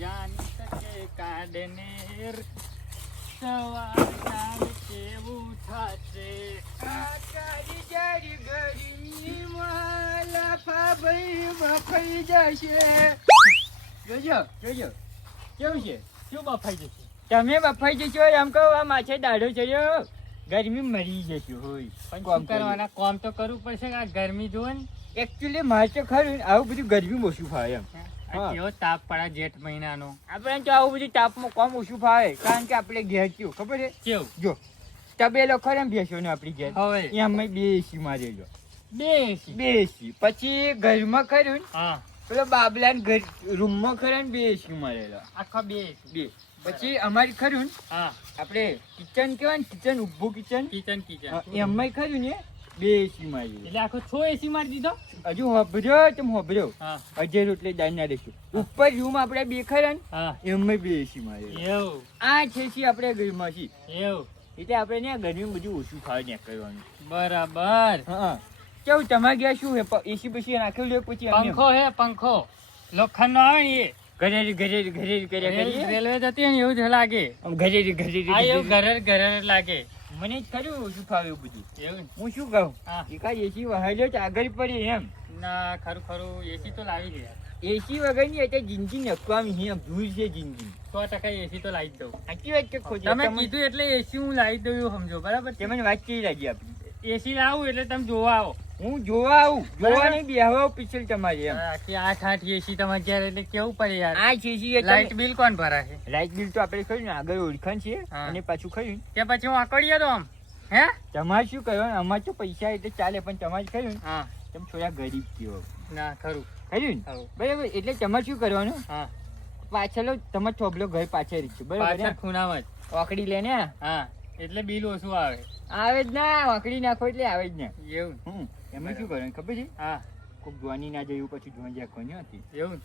જાની શકે કાઢને સવાર સાંજ કેવું થાશે આકારી જારી ગરીમાં લાફા ભઈ બફાઈ જશે. જોજો જોજો કેવું છે? શું બફાઈ જશે? તમે બફાઈ જશો એમ કહો. આ માછે દાઢો ચડ્યો, ગરમી મરી જશે હોય. પણ શું કરવાના, કામ તો કરવું પડશે કે આ ગરમી જુઓ ને. એકચ્યુઅલી મારે તો ખરું આવું બધું ગરમી ઓછું ફાવે એમ. આ કેવો તાપ પડે જેઠ મહિનાનો. આપણે તો આવું બધું તાપમાં કોમ ઓછું ફાવે, કારણ કે આપણે ઘેર કેવું ખબર છે? કેવું? જો તબેલો ખરે ને બેસો ને આપણી ઘેર હવે એમાં બે એસી મારેલો, બે એસી. પછી ઘરમાં ખરું ને હા પેલો બાબલા ઘર રૂમમાં ખરે ને બે એસી મારેલો, આખા બે. પછી અમારી ખરું ને હા આપણે કિચન કેવાય ને, કિચન ઉભું કિચન કિચન એમાં ખરું ને બે એસી મારેલો. એટલે આખો 6 એસી મારી દીધો. હજુ હોભર્યો તમે હોભર્યો હા અજય રોટલે દાળ ના દેશું. ઉપર રૂમ આપણે બે ખરા ને હા એમાં બે એસી મારેલો. એવું આ છે એસી આપણે ઘરમાં છીએ, એવું એટલે આપણે ને ગરમી બધું ઓછું ખાવા ને કરવાનું. બરાબર. હા કેવું તમારે ગયા શું હે? એસી પછી નાખેલું છે પછી અમે પંખો હે, પંખો લોખંડ નો આવે ને એ ઘરેરી કર્યા કરીએ. રેલવે જતી ને એવું જ લાગે. આમ ઘરેરી આ એવું ઘરે લાગે. મને જ ખરું ઓછું ફાવે એવું બધું. એવું હું શું કહું, હા. એકાદ એસી વહાલ્યો તો આગળ પડી એમ. ના ખરું એસી તો લાવી દે. એસી વગરની એટલે જિંદગી નકવામી એમ ધૂળ છે જિંદગી. 100% એસી તો લાવી જ દઉં. સાચી વાત કે ખોટી? તમે કીધું એટલે એસી હું લાવી દઉં એવું સમજો. બરાબર? તમને વાત કેવી લાગી આપણી? એસી લાવું એટલે તમે જોવા આવો. હું જોવા આવું, જોવા નહીં બેહવા પિક્ચર તમારી એમ. આખી 8 એસી તમારે ઘેર એટલે કેવું પડે યાર. આ એસી લાઇટ બિલ કોણ ભરાશે? લાઇટ બિલ તો આપણે ખરું ને આગળ ઓળખાણ છે હા. અને પાછું ખરું કે પછી હું આકડીએ તો આમ હે તમારે શું કરવાનું? અમારે તો પૈસા એટલે ચાલે, પણ તમારે ખરું ને હા તમે થોડા ગરીબ કેવો ના ખરું ખરું ને? ખરું. બરાબર. એટલે તમારે શું કરવાનું? હા પાછળ તમારે થોબલો ઘર પાછળ છે બરાબર પાછળ ને? ખૂણામાં જ. વાકડી લઈને હા એટલે બિલ ઓછું આવે. આવે જ ના, વાકડી નાખો એટલે આવે જ ના. એવું એમાં શું કરવાનું ખબર છે? હા કોઈક જોવાની ના જયું પછી જોવાની જ્યાં કોની હતી એવું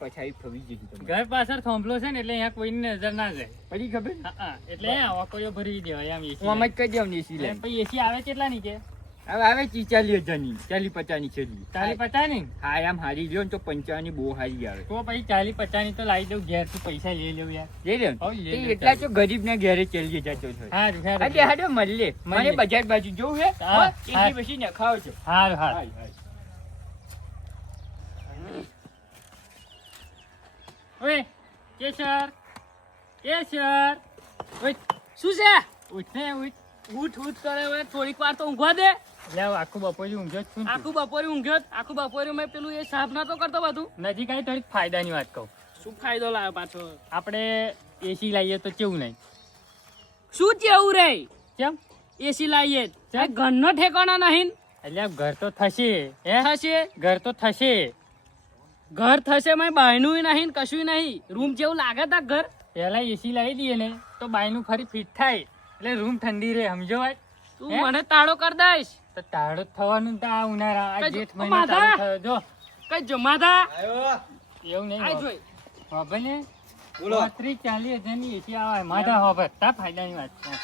પછાડી ફવી જતી તમે. ઘર પાછળ થોંભલો છે ને એટલે અહીંયા કોઈની નજર ના જાય. પછી ખબર હા એટલે અહીંયા વાકોયો ભરી દેવાય આમ એસી. હું આમ જ કહી દઉં ને એસી એમ પછી એસી આવે કેટલા ની કે? હવે આવે 40,000 ની, 40-50 ની છેલ્લી. 40-50 ની? હા આમ હારી લ્યો ને તો 55 ની બહુ હારી આવે. તો પછી 40-50 ની તો લાવી દઉં. ઘેર થી પૈસા લઈ લઉં યાર. લઈ લ્યો હઉ, લઈ લ્યો. એટલા તો ગરીબ ના ઘેરે 40,000 તો થાય. હારું એટલે હારું હાડો મળીએ. મને બજાર બાજુ જવું હે. હા, હા, એસી પછી ને ખાવ છો. હારું. હાય, હાય. ઓય કેશર કેશર ઓય શું છે? ઉઠ ને ઉઠ કરે હવે થોડીક વાર તો ઊંઘવા દે. લે આખું બપોરે ઊંઘ્યો જ છું. આખું બપોરે ઊંઘ્યો આખું બપોરે મેં પેલું એ સાફ નતો કરતો બધું. નજીક આવી થોડીક ફાયદાની વાત કહું. શું ફાયદો લાવ્યો પાછો? આપણે એસી લાવીએ તો કેવું નહીં? શું જેવું રે? કેમ? એસી લાવીએ ઘરનો ઠેકાણો નહીં. એટલે ઘર તો થશે હે? થશે ઘર તો થશે. ઘર થશે મેં બહારનું નહીં કશું નહીં. રૂમ જેવું લાગે તા ઘર. પેલા એસી લાવી દઈએ ને તો બાયનું ફરી ફિટ થાય એટલે રૂમ ઠંડી રહે. સમજો વાત? તું હે? મને તાળો કરી દઈશ. તો તાળો જ થવાનું તો આ ઉનાળા આ કઈ જેઠ જો, મહિનો માધા! ચાલુ થયો. જો કઈ જમાતા એવું નહીં આઈ હોતું. જોઈ. હોભળ ને બોલો. 30-40 હજારની એસી આવે. માધા હોભળ તા ફાયદાની વાત છે.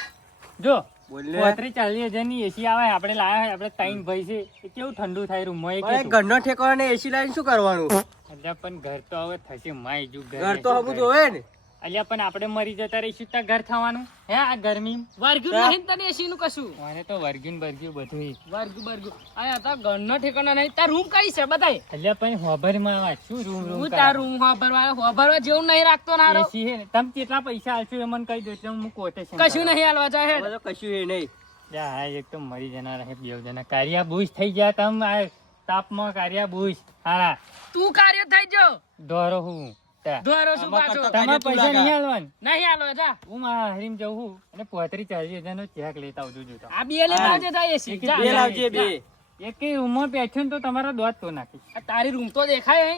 જો 30-40 હજારની એસી આવે આપણે લાયા હોય, આપણે ત્રણ ભાઈ છે એ કેવું ઠંડુ થાય રૂમમાં એ કેવું? ઘરનો ઠેકાણો ને એસી લાઈન શું કરવાનું? અલ્યા પણ ઘર તો હવે થશે માય જુ ઘર તો હમું જોવે ને. અલ્યા પણ આપણે મરી જતા રહીશું ત્યાં ઘર થવાનું હે? આ ગરમી વર્ગ્યું નહીં તને એસી નું કશું. મને તો વર્ગ્યું બધું. વર્ગ્યું આ તા ઘરનો ઠેકાણો નહીં. તાર રૂમ કઈ છે બતાય. અલ્યા પણ હોભરમાં વાત શું રૂમ હું તાર રૂમ વાપરવા જેવું નહીં રાખતો નારો. એસી હે ને તમે કેટલા પૈસા આલશો એ મને કહી દો એટલે હું કોટેશન કશું નહીં હાલવા જાય હવે તો કશું એ નહીં. હા એક તો મરી જનાર હે બે જણા. કારિયા બુશ થઈ ગયા તમે આ તાપમાં. કારિયા બુશ હારા તું કાર્ય થઈ જો દોરો હું તા. દોરો શું આમાં પાછો કરતો તમારે પૈસા નહીં હાલવાન. નહીં હાલવા જા. હું મારા હરીમ જઉં છું અને 35-40 હજારનો ચેક લેતા આવજો જોતા. આ બે લે આવજે તા એસી જા. બે લાવજે બે. એક રૂમમાં બેઠો ને તો તમારા દોત તો નાખીશ. આ તારી રૂમ તો દેખાય હે.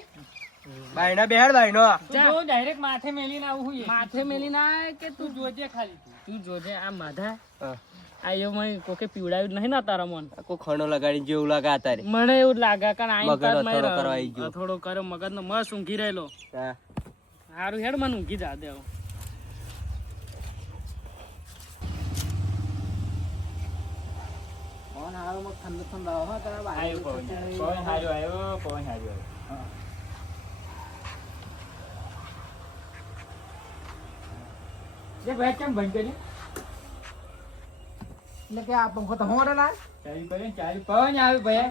બાયના બેહાડ બાયનો. તું જો ડાયરેક્ટ માથે મેલીને આવું હું માથે મેલી ના કે તું તું જોજે ખાલી તું જોજે આ માધા હા. આ એવું મને કોકે પીવડાવ્યું નહીં ના તારા મન. કોઈ ખણો લગાડીને જેવું લાગે આ તારે. મને એવું લાગે કે આ મગજ અથડો કરવા આઈ ગયો. થોડો કરે મગજ નો મસ્ત ઊંઘી રહેલો. હા. હારું હેડ મને ઊંઘી જા દે હવે. આવ્યો પવન હાર્યો આવ્યો. એ ભાઈ કેમ બંધ કર્યું? એટલે કે આ પંખો તો હોરે ના ચાલુ કર્યું ને ચાલુ પવન આવે ભાઈ.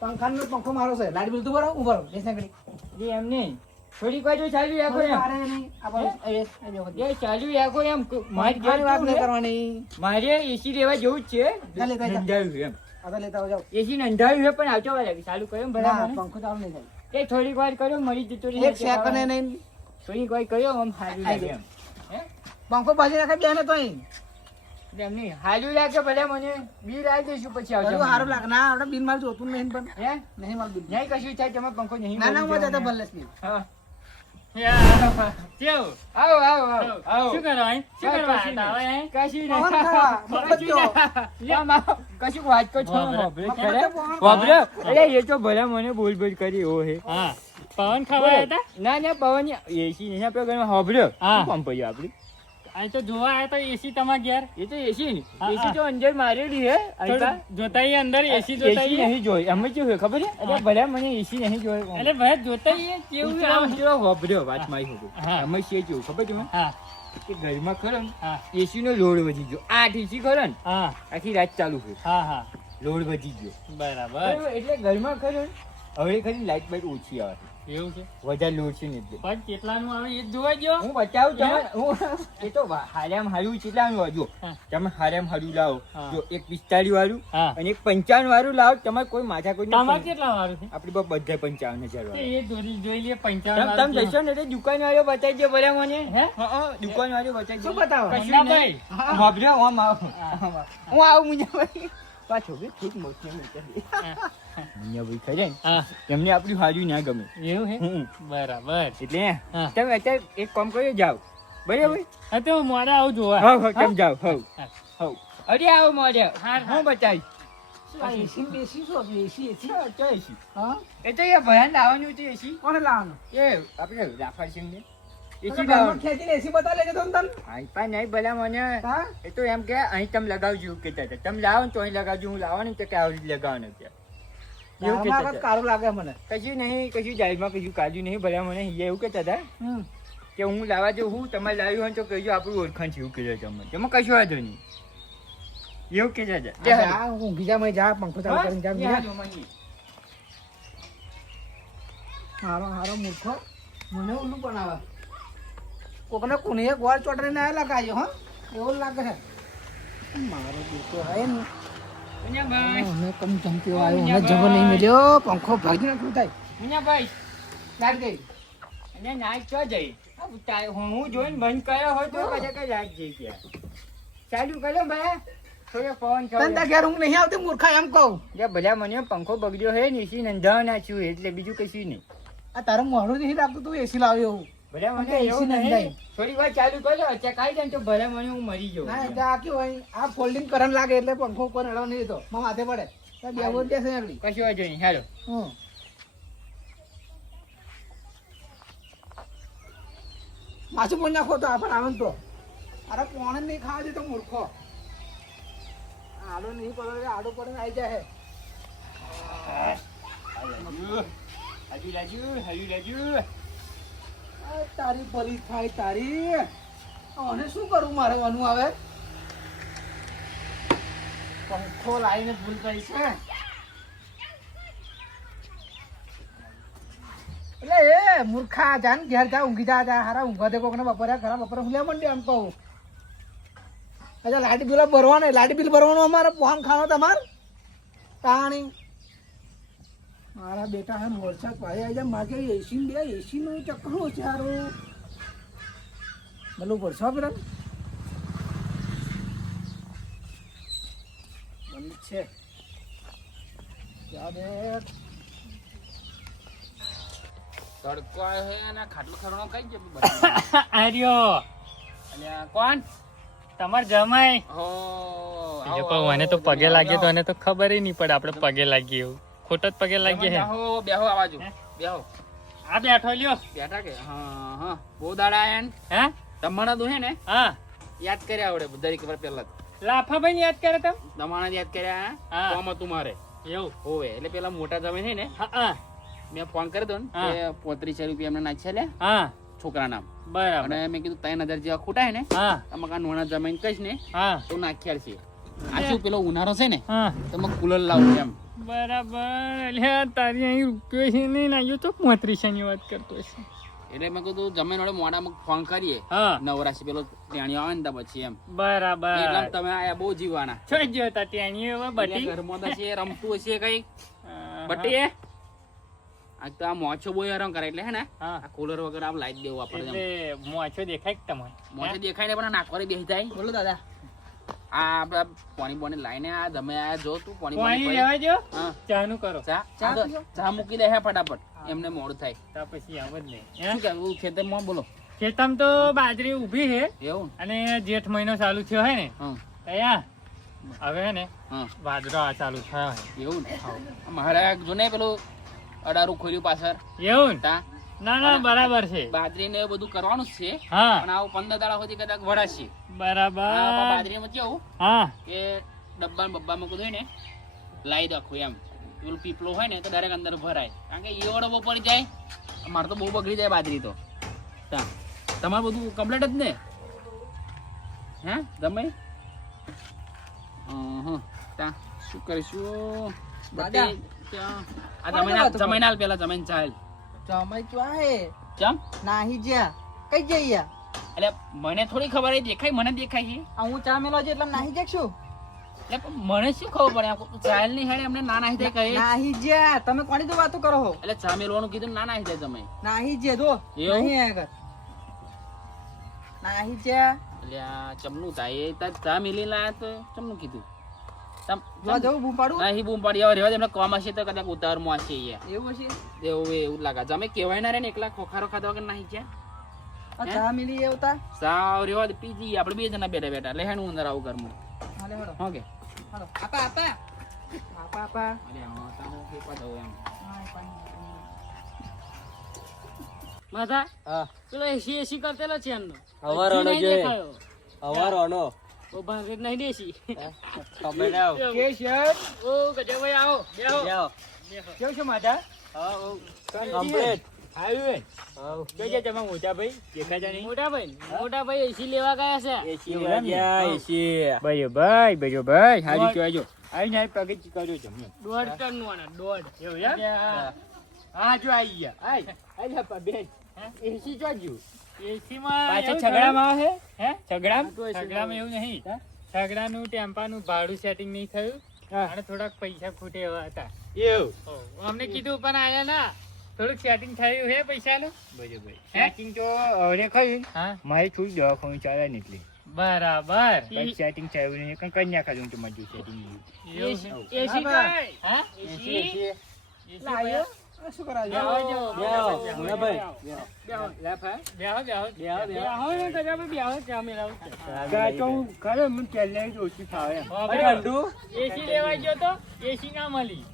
પંખાનો પંખો મારો છે લાઈટ બિલ તું ભરો હું ભરો લેસ ના કરી એ એમ નહીં થોડીક વાર જો ચાલુ રાખો એમ. મારે નહીં એ ચાલુ રાખો એમ. મારી વાત વાત નહીં કરવાની મારે એસી લેવા જવું જ છે. ચાલ લેતા જા. નંધાયું એમ. આ તો લેતા જાવ એસી નંધાયું છે પણ આવતો વાર લાગી. ચાલુ કર્યો ને ના બરાબર ને? પંખો ચાલુ નહીં થાય એ થોડીક વાર કર્યો મરી જતો રહે. એક સેકન્ડ નહીં થોડીક વાર કર્યો આમ હારું લાગે એમ. પંખો બાજી નાખે બેને તો અહીં એટલે એમ નહીં હારું લાગે ભલે મને બિલ આવી દઈશું પછી આવજો. બધું સારું લાગે ના આપણે બિલ મારે જોતું નહીં પણ હે નહીં મારું બિલ નહીં કશું થાય તમે પંખો નહીં ના ના ભરવું હું જતો જોઈએ. ભલે બિલ હા. કેવું? આવો આવો આવો આવો. શું કરો અહીં? શું હા, કરવા કશું આયા નહીં. હતા હવે અહીં? કશું પવન નહીં. ખાવા મફત જો આમ આવો. કશું વાત કરો છો વાપરે. વાપરે વાપરે ખરે? તો પવન વાપરે? અરે એ તો ભલા મને બોલ બોલ કરી એવો હે. હા પવન ખાવા આયા હતા? ના ના પવન એસી નહીં આપણે ઘરમાં હોભળ્યો. હા. શું પંપ પડ્યો આપણે? અહીં તો જોવા આયા તો એસી તમારા ઘેર એ તો એસી ને હા, એસી હા. તો અંદર મારેલી હે આઈકા. જોતાઈ અંદર એસી જોતાઈ નહીં જોઈ અમે શું હે ખબર છે અરે ભલા મને એસી નહીં જોઈ. એટલે ભાઈ જોતાઈ કેવું આમ? હોભળ્યો વાત મારી હોભળ્યો. હા. અમે છે કેવું ખબર તમે હા કે ઘરમાં ખરો ને હા એસી નો લોડ વધી ગયો. 8 એસી ખરો ને હા આખી રાત ચાલુ છે હા હા લોડ વધી ગયો. બરાબર બરાબર? એટલે ઘરમાં ખરો ને હવે ખરી લાઈટ બાઈટ ઓછી આવે છે. એવું છે વધારે લોડ છે ને એટલે પણ કેટલાનું આવે એ જ જોવા ગયો હું બતાવું તમે હું એ તો હારેમ હારું કેટલાનું હોય જો હા. તમે હારેમ હારું લાવો હા. જો એક 45 વાળું હા અને એક 55 વાળું લાવો તમારે કોઈ માથા કોઈ તમારે કેટલા વાળું છે આપણી પાસે બધા 55,000 તે વાળા. એ જોઈ લે 55 તમે વાળું જશો ને એટલે દુકાન વાળો બતાવી દે ભલે મને. હે? હા દુકાન વાળો બતાવી શું દે. બતાવો કશું મંગાભાઈ. નહીં. વાપર્યો, આમ આવો. હું આવું મુંજાભાઈ પાછો બે ઠીક મોટી મુંજાભાઈ ખરે ને હા એમને આપણું હાર્યું ના ગમે. એવું હે હમ. બરાબર એટલે હા. તમે અત્યારે એક કામ કર્યો જાઓ બરાબર. હા તો મોડા આવું જોવા હવ હવ કેમ જાઓ હવ હા. હવ અરે આવો મોડે હા. હું બતાવીશ. શું આ એસી ને બેસી શું હતું એસી એસી ચોઈસી. હા એ તો એ ભયાન લાવવાનું હતું એસી. કોને લાવવાનું એ આપણે રાફાળ સિંહ ને તો એસી ઘરમાં લાવવાનું. ખેંચીને એસી બતાવી લેજે તો તને આઈ પા નહીં ભલા મને હા એ તો એમ કે અહીં તમે લગાવજો એવું કહેતા હતા. તમે લાવો ને તો અહીં લગાવજો હું લાવવાનું તો કે આવી રીતે લગાવવાનું કે એવું ઘરમાં કહેતા આગળ હતા. કારું લાગે મને કશું નહીં કશું જાહેરમાં કશું કાઢ્યું નહીં ભલા મને અહીંયા એવું કહેતા હતા હમ કે હું લાવવા જાઉં હું તમારે લાવ્યું હોય તો કહેજો આપણું ઓળખાણ છે એવું કહેજો તમે તેમાં કશું વાંધો નહીં એવું કહેતા હતા. આ ઊંઘી જા મેં જા પંખો ચાલુ કરીને જા હા? જા હારો હારો મૂર્ખો મને ઉલ્લું બનાવે કોકને કોને ગોળ ચોટરીને આ લગાવ્યો હા એવું લાગે છે મારો દીકરો આવ્યો ને મુન્યાભાઈ, મને કમ ચમક્યો આવ્યો મને જવો નહીં મળ્યો પંખો ભાગી નાખ્યું થાય મુન્યાભાઈ, લાગ ગઈ અને નાચ ચો જઈ હું જોઈને બંધ કર્યો હોય તો કદાચ કઈ લાગ જઈ ગયા. ચાલુ કર્યો ભાઈ થોડો પવન તને તાર ચાલુ. ઘેર ઊંઘ નહીં આવતી મૂર્ખા એમ કહું જે બધા મને પંખો બગડ્યો હે ને એસી નંધાવા નાખ્યું એટલે બીજું કશું નહીં. આ તારું મોઢું નહીં લાગતું તું એસી લાવ્યો એવું ભલે મને એસી એવું નહીં. નંધાય. થોડી વાર ચાલુ કર્યો અચ્છા કાઈ જાય ને તો ભલે મને હું મરી ના જાઉં. એટલે આ કેવું હોય આ ફોલ્ડિંગ કરંટ લાગે એટલે પંખો કોઈ નડવા નહીં દેતો મારા માથે પડે તો બેવો જ બેસે આગળ કશું વાંધો નહીં હાલો. હમ માછું પણ નાખો તો આપણે આવે ને તો અરે કોણ જ નહીં ખાવા દે તો મૂર્ખો આડો નહીં પડે આડો પડે આવી જાય હાજુ લાજુ હાજુ લાજુ. આ તારી પરી થાય તારી અને શું કરું મારે વાનું આવે પંખો લાવીને જ ભૂલ કરી છે એટલે એ મૂર્ખા જાન ઘેર જા ઊંઘી જા હારા ઊંઘવા દે કોકને બપોરે ખરા બપોરે હુલ્યા મંડ્યો એમ કહું અચ્છા લાઇટ બિલ ભરવાનું લાઇટ બિલ ભરવાનું અમારે પોહાન ખાવાનો તમારે પાણી મારા બેટા હે વરસાદ પાડે આજે માગે એસી બે એસી નું ચક્કરો છે હારું ભલું વરસાદ પેલા બંધ છે જા દે તડકો આવ્યો હે અને ખાટલો ખરણો કઈ છે આર્યો અલ્યા કોણ તમાર જમાઈ હો બીજો કોઈ મને તો પગે લાગે તો એને તો ખબર નહીં પડે આપણે પગે લાગીએ એવું ખોટો જ પગે લાગીએ હે બેહો બેહો આવાજો બેહો આ બેઠો લ્યો બેઠા કે હા હા બહુ દાડા આયા ને હે તમારા દો હે ને હા યાદ કર્યા આવડે દરેક વાર પહેલા લાફાભાઈ યાદ કરે તમે તમારા યાદ કર્યા હા. કોમ હતું મારે એવું હોવે એટલે પેલા મોટા જમે છે ને હા હા મેં ફોન કરી દો ને હા. કે 3500 રૂપિયા એમને નાખ્યા લે હા છોકરા નામ બરાબર અને મેં કીધું 3000 જેવા ખૂટાય ને હા તો મકાન નોણા જમીન કહીશ ને હા તો નાખ્યા છે આ શું પેલો ઉનાળો છે ને હા તો મેં કુલર લાવું એમ બરાબર એટલે તારી અહીં રૂપિયો છે નહીં નાખ્યો તો 35 ની વાત કરતો છે એટલે મેં કીધું જમીન વડે મોડામાં ફોન કરીએ હા નવરાશી પેલો તેણીઓ આવે ને તો પછી એમ બરાબર એટલે તમે આયા બહુ જીવાના છો ગયો તા ત્યાં હવે બટી ઘરમાં તો છે રમતું હશે કઈ બટી આ તો આ મોછો બહુ હેરાન કરે એટલે હે ને હા આ કુલર વગર આમ લાઈટ દેવું આપણે એટલે મોછો દેખાય કે તમને મોછો દેખાય ને પણ નાખવારી બેસી જાય બોલો દાદા આ આપડા પાણી પાણી લાઈને આ તમે આ જો તું પાણી પાણી પાણી લેવા જો હા ચાનું કરો ચા ચા ચા પીજો? ચા મૂકી દે હે ફટાફટ એમને મોડું થાય તો પછી આવ જ નહીં શું કહેવું ખેતરમાં બોલો ખેતમ તો બાજરી ઊભી છે એવું અને જેઠ મહિનો ચાલુ થયો હે ને હા તૈયાર હવે હે ને હા વાદળો આ ચાલુ થયો હે એવું ને મારે જો ને પેલું અડારું ખોલ્યું પાછળ એવું ને તા ના ના બરાબર છે બાજરી ને બધું કરવાનું જ છે હા પણ આવું 15 દાડા સુધી કદાચ વળાશે બરાબર બાજરીમાં કેવું હા કે ડબ્બા બબ્બામાં કું ને લાવી રાખવું એમ પેલું પીપળો હોય ને તો ડાયરેક્ટ અંદર ભરાય કારણ કે એવડો બહુ પડી જાય મારે તો બહુ બગડી જાય બાજરી તો તા તમારે બધું કમ્પ્લીટ જ ને હે તમે તા શું કરીશું દાદા. આ જમીન હાલ પેલા જમીન ચાલ જમાઈ ચુઆ હે ચમ નાહી જ્યા કઈ જઈએ એટલે મને થોડી ખબર એ દેખાય મને દેખાય છે આ હું ચા મેલો છે એટલે નાહી જાગશું એટલે પણ મને શું ખબર પડે આ ચાલ ની હેડે એમને ના નાહી જાય કહે નાહી જ્યા તમે કોની તો વાતો કરો હો એટલે ચા મેલવાનું કીધું ના નાહી જાય તમે નાહી જે દો એવું? નહીં આગળ નાહી જ્યા એટલે આ ચમનું થાય એ તાર ચા મેલી લાયા તો ચમનું કીધું જો જવું બૂમ પાડું નહીં બૂમ પાડી હવે રેવા દે એમને કોમ હશે તો કદાચ ઉતાવળમાં હશે અહીંયા એવું હશે એવું લાગે તમે કહેવાય ના રે ને એકલા ખોખારો ખાધા વગર નાહી ગયા આ ચા મિલી આવતા સાવ રેવા દે પીજી આપણે બે જણા બેઠા બેઠા લે હેનું અંદર આવું ઘરમાં હાલે હેડો હા કે હાલો આપા આપા આપા આપા અરે હા તારું કેવા દઉં એમ માથા હા પેલો એસી એસી કરતેલો છે એમનો હવારવાનો નહીં જોઈએ. દેખાયો. હવારવાનો ઓ ભાંગે નહીં દેશી તમે જાઓ કે શેઠ ઓ ગજભાઈ આવો બેહો જાઓ કેવું છે માતા કમ્પ્લીટ આવ્યું હાઉ જોજે તમે મોટા ભાઈ દેખાય છે નહીં મોટા ભાઈ એસી લેવા ગયા છે એસી વાગ્યા એસી ભાઈ હારી કહેવાય જો આઈ ને પ્રગતિ કર્યો જમ્યો 1.5 ટન નું આના 1.5 એવું એમ હા જો આવી ગયા આઈ લપા બેન એસી જોજો એસી માં પાછા એવું છગડામાં આવે હે છગડામાં એવું નહીં છગડાનું ટેમ્પાનું ભાડું સેટિંગ નહીં થયું અને થોડાક પૈસા ખૂટે એવા હતા એવું અમને કીધું પણ આયા ના થોડુંક સેટિંગ થયું હે પૈસાનું બરોબર સેટિંગ તો હવે ખરી હા મારી થોડી દવાખાનું ચાલે ને એટલે બરાબર સેટિંગ ચાલ્યું નહીં કઈ નાખા તો મજૂર સેટિંગ એસી કઈ હા એસી લાયો શું કરાજો બેહો બેહો, મુન્નાભાઈ. ઠંડુ એસી લેવા ગયો તો એસી ના મળી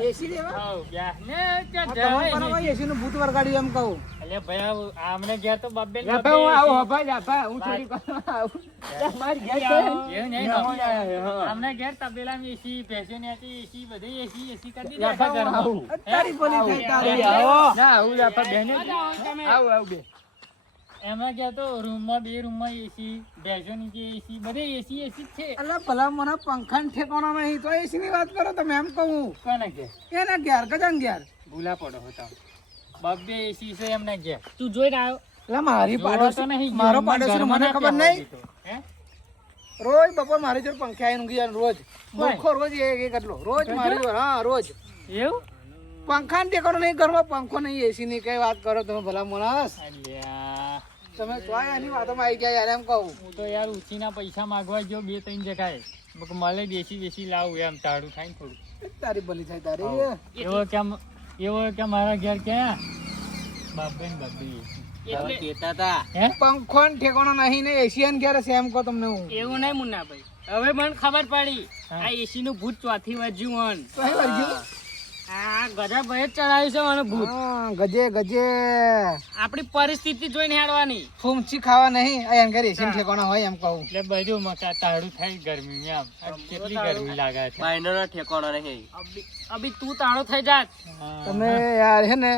એસી લેવા હાઉ, બ્યાહ ને ત્યાં આ જવાય તમારે નહીં. એસી નું ભૂત વરગાડ્યું એમ કહું અલે ભાઈ આમને ઘેર તો બબ્બે ને લાફા હું આવું હભા લાફા હું થોડી મારી એવું નહીં આમને ઘેર તબેલામાં એસી ભેંસોની હતી એસી બધી એસી કરી દીધી આખા ઘરમાં. તારી બોલી થઈ તારી ના આવું લાફા બેન તમે. આવું બે એમાં ગયા તો રૂમમાં બે રૂમમાં એસી ભેંસોની જે એસી બધે એસી જ છે અલા ભલા મને પંખા ઠેકાણો નહીં તો એસી ની વાત કરો તમે એમ કહું કોને કે એના ઘેર કજાન ઘેર ભૂલા પડો હતા બબ્બે એસી છે એમને ઘેર તું જોઈને આવ્યો એટલે મારી જોવો તો પાડોશી નહીં, મારો ઘરમાં પાડોશી મને ના ખબર પહેવા નહીં દીધો. હે? રોજ બપોર મારી જોડે પંખા આવીને ઊંઘી જાય રોજ મૂર્ખો રોજ એક એટલો રોજ મારી જોડે હા રોજ એવું પંખા ટેકાણો નહીં ઘરમાં પંખો નહીં એસી ની કઈ વાત કરો તમે ભલા માણસ અલ્યા તમે ચોય એની વાતોમાં આવી ગયા યાર એમ કહું હું તો યાર ઉછીના પૈસા માંગવા ગયો 2-3 જગ્યાએ મળે દેશી દેશી લાવું એમ તાળું થાય ને થોડું તારી ભલી થાય તારી એવો કે મારા ઘેર ક્યાં બાપે ને બબ્બે કેતા તા હે પંખો ને ઠેકાણો નહીં ને એશિયન ક્યારે છે એમ કહો તમને હું એવું નહીં મુન્નાભાઈ હવે મને ખબર પડી આ એસી નું ભૂત ચોથી વાજ્યું તો અહીં વર્ગ્યું? આ ગધા ભાઈ ચડાવ્યું છે મને ભૂત હા, ગજે ગજે આપણી પરિસ્થિતિ જોઈને હેડવાની ફૂમચી ખાવા નહીં આ એમ ઘરે એશિયન ઠેકાણો હોય એમ કહું એટલે બધું મકા તાળું થાય ગરમી આમ આ કેટલી ગરમી લાગે છે બાયનો ઠેકાણો નહીં અભી તું તાળો થઈ જાત તમે યાર હે ને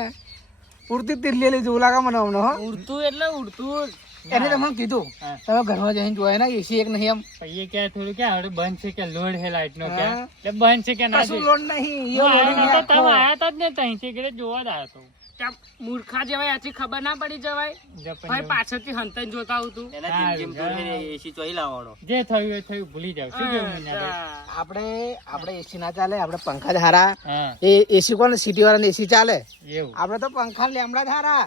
ઉડતી તીરલેલી જેવું લાગે મને હમણાં હો. ઉડતું એટલે ઉડતું એને તો મને કીધું હા. તમે ઘરમાં જઈને જોયે ને એસી એક નહીં એમ પછી એ ક્યાં થોડું ક્યાં હવે બંધ છે કે લોડ છે લાઈટ નો હા. ક્યાં એટલે બંધ છે કે ના કશું લોડ નહીં ઈયો લોડિંગ તમે આખો. આયા તા જ ને તહીં કે જોવા જ આવ્યો હતો ત્યાં મૂર્ખા જેવાય આથી ખબર ના પડી જવાય ભાઈ પાછળથી હંતાઈને જોતા આવતું એના જેમ જેમ તો એસી ચોઈ લાવવાનો. જે થયું એ થયું ભૂલી જાવ શું કેવું મીનાભાઈ? આપણે એસી ના ચાલે આપણે પંખા જ હારા હા એ એસી કોને સિટી વાળાને એસી ચાલે એવું આપણે તો પંખા લેમડા જ હારા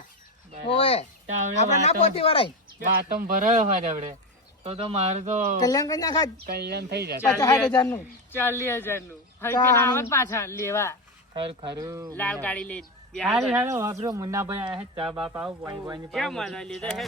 ઓએ આપણે ના પોતી વરાય બાતમ ભરાયો હોય આપણે તો મારું તો કલ્યાણ કઈ નાખા કલ્યાણ થઈ જાય 50,000 નું 40,000 નું હરખી ના આવત પાછા લેવા ખરું ખરું લાલ ગાડી લઈ હારી હાલો વાપરો મુન્નાભાઈ આયા છે ચા બાપ આવો પાણી પાણી ક્યાં મજા લીધા હે